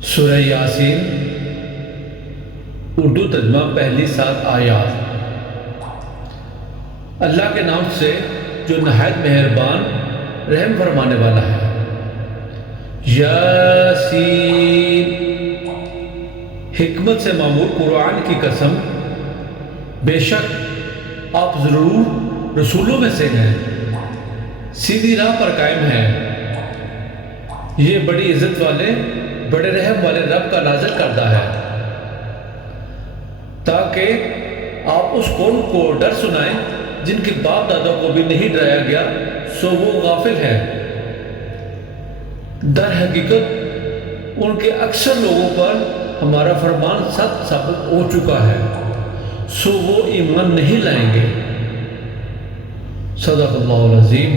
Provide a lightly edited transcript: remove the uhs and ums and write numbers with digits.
سورہ یاسین اردو ترجمہ پہلی 7 آیات۔ اللہ کے نام سے جو نہایت مہربان رحم فرمانے والا ہے۔ یاسین، حکمت سے معمور قرآن کی قسم، بے شک آپ ضرور رسولوں میں سے ہیں، سیدھی راہ پر قائم ہیں۔ یہ بڑی عزت والے بڑے رحم والے رب کا نازل کردہ ہے، تاکہ آپ اس قوم کو ڈر سنائیں جن کے باپ دادا کو بھی نہیں ڈرایا گیا سو وہ غافل ہے۔ در حقیقت ان کے اکثر لوگوں پر ہمارا فرمان سچ ثابت ہو چکا ہے، سو وہ ایمان نہیں لائیں گے۔ صدق اللہ العظیم۔